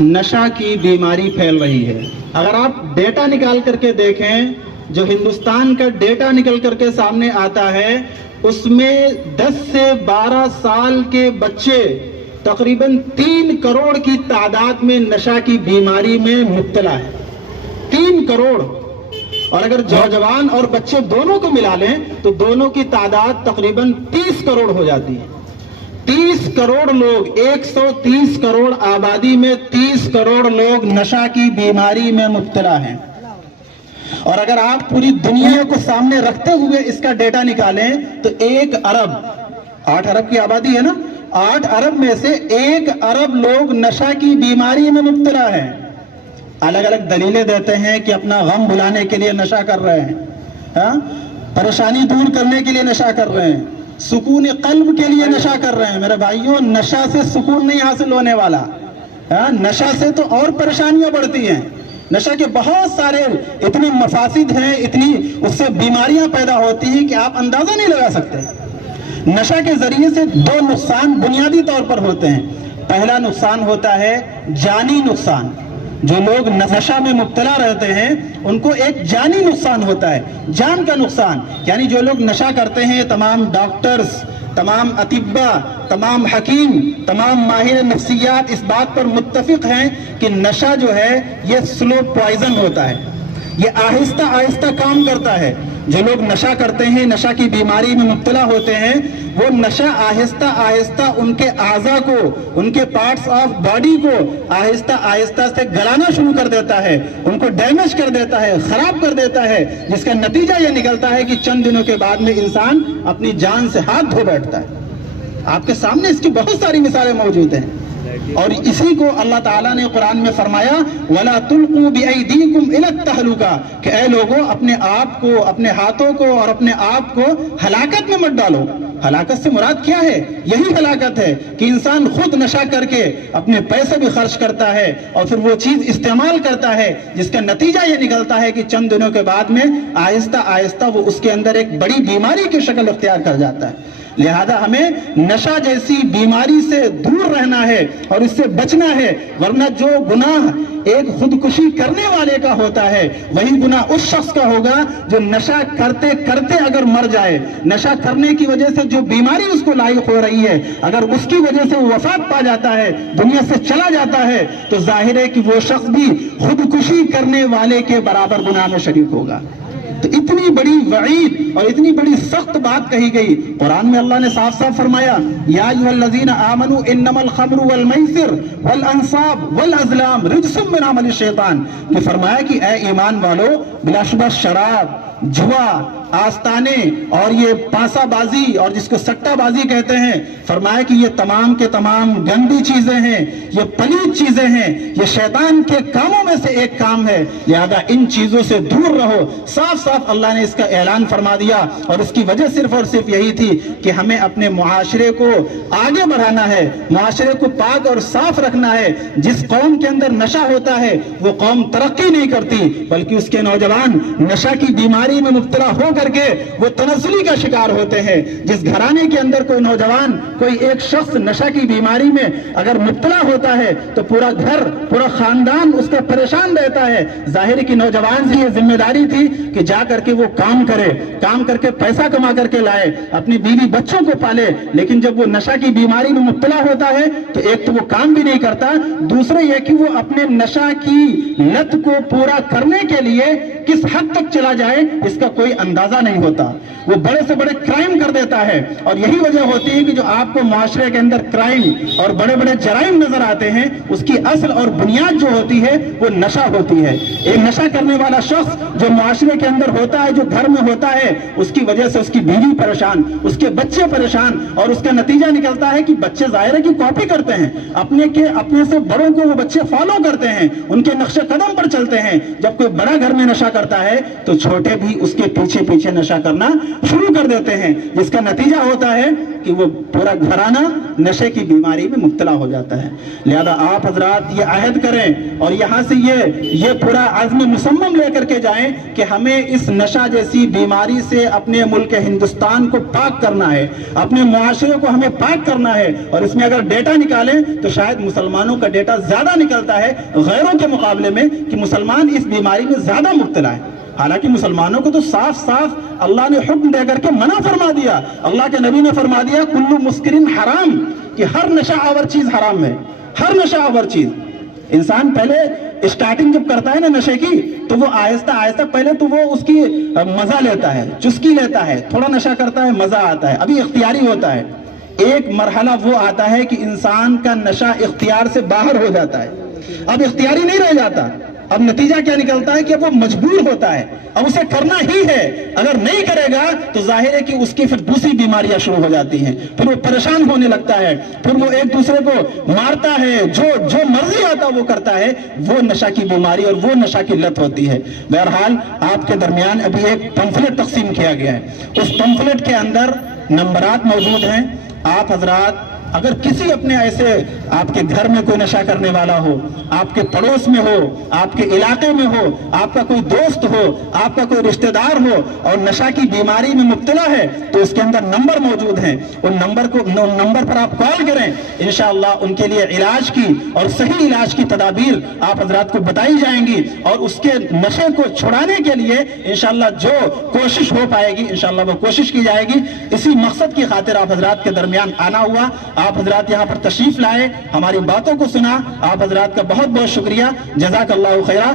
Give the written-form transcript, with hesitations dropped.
نشہ کی بیماری پھیل رہی ہے۔ اگر آپ ڈیٹا نکال کر کے دیکھیں، جو ہندوستان کا ڈیٹا نکل کر کے سامنے آتا ہے، اس میں 10 سے 12 سال کے بچے تقریباً 3 کروڑ کی تعداد میں نشہ کی بیماری میں مبتلا ہے۔ 3 کروڑ، اور اگر نوجوان اور بچے دونوں کو ملا لیں تو دونوں کی تعداد تقریباً 30 کروڑ ہو جاتی ہے۔ 30 کروڑ لوگ، 130 کروڑ آبادی میں 30 کروڑ لوگ نشہ کی بیماری میں مبتلا ہیں۔ اور اگر آپ پوری دنیا کو سامنے رکھتے ہوئے اس کا ڈیٹا نکالیں تو 1 ارب، 8 ارب کی آبادی ہے نا، 8 ارب میں سے 1 ارب لوگ نشہ کی بیماری میں مبتلا ہیں۔ الگ الگ دلیلیں دیتے ہیں کہ اپنا غم بھلانے کے لیے نشہ کر رہے ہیں، پریشانی دور کرنے کے لیے نشہ کر رہے ہیں، سکون قلب کے لیے نشہ کر رہے ہیں۔ میرے بھائیوں، نشہ سے سکون نہیں حاصل ہونے والا، نشہ سے تو اور پریشانیاں بڑھتی ہیں۔ نشہ کے بہت سارے اتنے مفاسد ہیں، اتنی اس سے بیماریاں پیدا ہوتی ہیں کہ آپ اندازہ نہیں لگا سکتے۔ نشہ کے ذریعے سے 2 نقصان بنیادی طور پر ہوتے ہیں۔ پہلا نقصان ہوتا ہے جانی نقصان۔ جو لوگ نشہ میں مبتلا رہتے ہیں ان کو ایک جانی نقصان ہوتا ہے، جان کا نقصان۔ یعنی جو لوگ نشہ کرتے ہیں، تمام ڈاکٹرز، تمام اطباء، تمام حکیم، تمام ماہر نفسیات اس بات پر متفق ہیں کہ نشہ جو ہے یہ سلو پوائزن ہوتا ہے، یہ آہستہ آہستہ کام کرتا ہے۔ جو لوگ نشہ کرتے ہیں، نشہ کی بیماری میں مبتلا ہوتے ہیں، وہ نشہ آہستہ آہستہ ان کے اعضاء کو، ان کے پارٹس آف باڈی کو آہستہ آہستہ سے گلانا شروع کر دیتا ہے، ان کو ڈیمیج کر دیتا ہے، خراب کر دیتا ہے، جس کا نتیجہ یہ نکلتا ہے کہ چند دنوں کے بعد میں انسان اپنی جان سے ہاتھ دھو بیٹھتا ہے۔ آپ کے سامنے اس کی بہت ساری مثالیں موجود ہیں، اور اسی کو اللہ تعالیٰ نے قرآن میں فرمایا وَلَا تُلْقُوا بِأَيْدِيكُمْ إِلَى التَّهْلُكَةِ، کہ اے لوگوں، اپنے آپ کو، اپنے ہاتھوں کو اور اپنے آپ کو ہلاکت میں مت ڈالو۔ ہلاکت سے مراد کیا ہے؟ یہی ہلاکت ہے کہ انسان خود نشہ کر کے اپنے پیسے بھی خرچ کرتا ہے اور پھر وہ چیز استعمال کرتا ہے، جس کا نتیجہ یہ نکلتا ہے کہ چند دنوں کے بعد میں آہستہ آہستہ وہ اس کے اندر ایک بڑی بیماری کی شکل اختیار کر جاتا ہے۔ لہذا ہمیں نشہ جیسی بیماری سے دور رہنا ہے اور اس سے بچنا ہے، ورنہ جو گناہ ایک خودکشی کرنے والے کا ہوتا ہے وہی گناہ اس شخص کا ہوگا جو نشہ کرتے کرتے اگر مر جائے۔ نشہ کرنے کی وجہ سے جو بیماری اس کو لاحق ہو رہی ہے، اگر اس کی وجہ سے وہ وفات پا جاتا ہے، دنیا سے چلا جاتا ہے، تو ظاہر ہے کہ وہ شخص بھی خودکشی کرنے والے کے برابر گناہ میں شریک ہوگا۔ تو اتنی بڑی وعید اور اتنی بڑی سخت بات کہی گئی قرآن میں۔ اللہ نے صاف صاف فرمایا یا ایھا الذین آمنوا انما الخمر والمیسر والانصاب والازلام رجس من عمل الشیطان، کہ فرمایا کہ اے ایمان والو، بلا شبہ شراب، جوا، آستانے اور یہ پاسا بازی اور جس کو سٹا بازی کہتے ہیں، فرمایا کہ یہ تمام کے تمام گندی چیزیں ہیں، یہ پلید چیزیں ہیں، یہ شیطان کے کاموں میں سے ایک کام ہے، لہذا ان چیزوں سے دور رہو۔ صاف صاف اللہ نے اس کا اعلان فرما دیا، اور اس کی وجہ صرف اور صرف یہی تھی کہ ہمیں اپنے معاشرے کو آگے بڑھانا ہے، معاشرے کو پاک اور صاف رکھنا ہے۔ جس قوم کے اندر نشہ ہوتا ہے وہ قوم ترقی نہیں کرتی، بلکہ اس کے نوجوان نشہ کی بیماری میں مبتلا ہو کر کے وہ تنزلی کا شکار ہوتے ہیں۔ جس گھرانے کے اندر کوئی نوجوان، کوئی ایک شخص نشہ کی بیماری میں اگر مبتلا ہوتا ہے تو پورا گھر، پورا خاندان اس کا پریشان رہتا ہے۔ ظاہر ہے کہ نوجوان سے یہ ذمہ داری تھی کہ جا کر کے وہ کام کرے، کام کر کے پیسہ کما کر کے لائے، اپنی بیوی بچوں کو پالے، لیکن جب وہ نشہ کی بیماری میں مبتلا ہوتا ہے تو ایک تو وہ کام بھی نہیں کرتا، دوسرا یہ کہ وہ اپنے نشہ کی لت کو پورا کرنے کے لیے کس حد تک چلا جائے اس کا کوئی اندازہ نہیں ہوتا۔ وہ بڑے سے بڑے کرائم کر دیتا ہے، اور یہی وجہ ہوتی ہے کہ جو آپ کو معاشرے کے اندر کرائم اور بڑے بڑے جرائم نظر آتے ہیں، اس کی اصل اور بنیاد جو ہوتی ہے وہ نشہ ہوتی ہے۔ ایک نشہ کرنے والا شخص جو معاشرے کے اندر ہوتا ہے، جو گھر میں ہوتا ہے، اس کی وجہ سے اس کی بیوی پریشان، اس کے بچے پریشان، اور اس کا نتیجہ نکلتا ہے کہ بچے ظاہر ہے کہ کاپی کرتے ہیں، اپنے سے بڑوں کو وہ بچے فالو کرتے ہیں، ان کے نقش قدم پر چلتے ہیں۔ جب کوئی بڑا گھر میں نشہ کرتا ہے تو چھوٹے بھی اس کے پیچھے پیچھے نشہ کرنا شروع کر دیتے ہیں، جس کا نتیجہ ہوتا ہے کہ وہ پورا گھرانہ نشے کی بیماری میں مبتلا ہو جاتا ہے۔ لہذا آپ حضرات یہ عہد کریں اور یہاں سے یہ پورا عزم مصمم لے کر کے جائیں کہ ہمیں اس نشہ جیسی بیماری سے اپنے ملک ہندوستان کو پاک کرنا ہے، اپنے معاشرے کو ہمیں پاک کرنا ہے۔ اور اس میں اگر ڈیٹا نکالیں تو شاید مسلمانوں کا ڈیٹا زیادہ نکلتا ہے غیروں کے مقابلے میں کہ مسلمان اس بیماری میں زیادہ مبتلا ہے۔ حالانکہ مسلمانوں کو تو صاف صاف اللہ نے حکم دے کر کے منع فرما دیا، اللہ کے نبی نے فرما دیا کلو مسکرن حرام، کہ ہر نشہ آور چیز حرام ہے، ہر نشہ آور چیز۔ انسان پہلے اسٹارٹنگ جب کرتا ہے نا نشے کی تو وہ آہستہ آہستہ پہلے تو وہ اس کی مزہ لیتا ہے، چسکی لیتا ہے، تھوڑا نشہ کرتا ہے، مزہ آتا ہے، ابھی اختیاری ہوتا ہے۔ ایک مرحلہ وہ آتا ہے کہ انسان کا نشہ اختیار سے باہر ہو جاتا ہے، اب اختیاری نہیں رہ جاتا، اب نتیجہ کیا نکلتا ہے کہ اب وہ مجبور ہوتا ہے، اب اسے کرنا ہی ہے، اگر نہیں کرے گا تو ظاہر ہے کہ اس کی پھر دوسری بیماریاں شروع ہو جاتی ہیں، پھر وہ پریشان ہونے لگتا ہے، پھر وہ ایک دوسرے کو مارتا ہے، جو مرضی آتا وہ کرتا ہے، وہ نشہ کی بیماری اور وہ نشہ کی لت ہوتی ہے۔ بہرحال آپ کے درمیان ابھی ایک پمفلٹ تقسیم کیا گیا ہے، اس پمفلٹ کے اندر نمبرات موجود ہیں۔ آپ حضرات اگر کسی اپنے ایسے آپ کے گھر میں کوئی نشہ کرنے والا ہو، آپ کے پڑوس میں ہو، آپ کے علاقے میں ہو، آپ کا کوئی دوست ہو، آپ کا کوئی رشتہ دار ہو اور نشہ کی بیماری میں مبتلا ہے تو اس کے اندر نمبر موجود ہیں، ان نمبر پر آپ کال کریں، انشاءاللہ ان کے لیے علاج کی اور صحیح علاج کی تدابیر آپ حضرات کو بتائی جائیں گی، اور اس کے نشے کو چھڑانے کے لیے انشاءاللہ جو کوشش ہو پائے گی انشاءاللہ وہ کوشش کی جائے گی۔ اسی مقصد کی خاطر آپ حضرات کے درمیان آنا ہوا، آپ حضرات یہاں پر تشریف لائے، ہماری باتوں کو سنا، آپ حضرات کا بہت بہت شکریہ، جزاک اللہ خیرہ۔